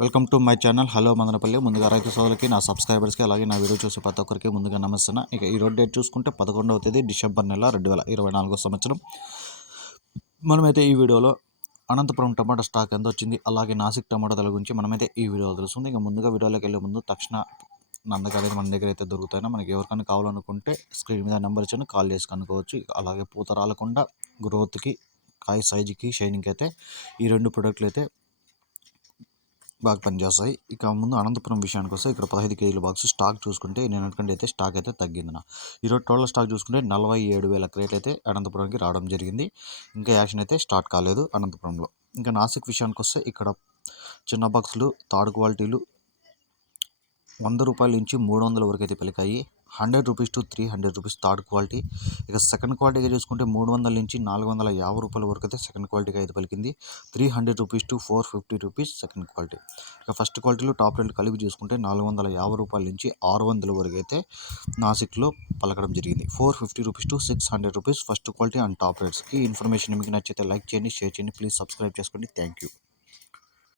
Welcome to my channel. Hello Madanapalle. ముందుగా రైతు సోదరులకి నా సబ్స్క్రైబర్స్కి అలాగే నా వీడియో చూసే ప్రతి ఒక్కరికి ముందుగా నమస్తున్నా ఇక ఈరోజు డేట్ చూసుకుంటే పదకొండవ తేదీ డిసెంబర్ నెల రెండు వేల ఇరవై నాలుగో సంవత్సరం. మనమైతే ఈ వీడియోలో అనంతపురం టమాటా స్టాక్ ఎంత వచ్చింది అలాగే నాసిక్ టమాటాల గురించి మనమైతే ఈ వీడియోలో తెలుస్తుంది ఇక ముందుగా వీడియోలోకి వెళ్ళే ముందు తక్షణ నందక అనేది మన దగ్గర అయితే దొరుకుతాయినా మనకి ఎవరికైనా కావాలనుకుంటే స్క్రీన్ మీద నెంబర్ ఇచ్చాను కాల్ చేసి కనుక్కోవచ్చు. అలాగే పూత రాలకుండా గ్రోత్కి కాయ సైజుకి షైనింగ్కి అయితే ఈ రెండు ప్రొడక్ట్లు అయితే బాగా పనిచేస్తాయి. ఇక ముందు అనంతపురం విషయానికి వస్తే ఇక్కడ పదహైదు కేజీల బాక్స్ స్టాక్ చూసుకుంటే నేను అనుకుంటే అయితే స్టాక్ అయితే తగ్గింది నా ఈరోజు టోటల్ స్టాక్ చూసుకుంటే నలభై ఏడు వేల క్రేట్ అయితే అనంతపురంకి రావడం జరిగింది. ఇంకా యాక్షన్ అయితే స్టార్ట్ కాలేదు అనంతపురంలో. ఇంకా నాసిక్ విషయానికి వస్తే ఇక్కడ చిన్న బాక్సులు థర్డ్ క్వాలిటీలు వంద రూపాయల నుంచి మూడు వందల వరకు అయితే పలికాయి. Hundred rupees to three hundred rupees third quality. ఇక సెకండ్ క్వాలిటీగా చూసుకుంటే మూడు వందల నుంచి నాలుగు వందల యాభై రూపాయల వరకు అయితే సెకండ్ క్వాలిటీగా అయితే పలికింది. Three hundred rupees to four fifty rupees second quality. ఇక ఫస్ట్ క్వాలిటీలో టాప్ రెండు కలిపి చూసుకుంటే నాలుగు వందల యాభై రూపాయల నుంచి ఆరు వందల వరకు అయితే నాసిక్లో పలకడం జరిగింది. Four fifty rupees to six hundred rupees first quality and top రేట్స్కి information మీకు నచ్చితే లైక్ చేయండి షేర్ చేయండి ప్లీజ్ సబ్స్క్రైబ్ చేసుకోండి. Thank you.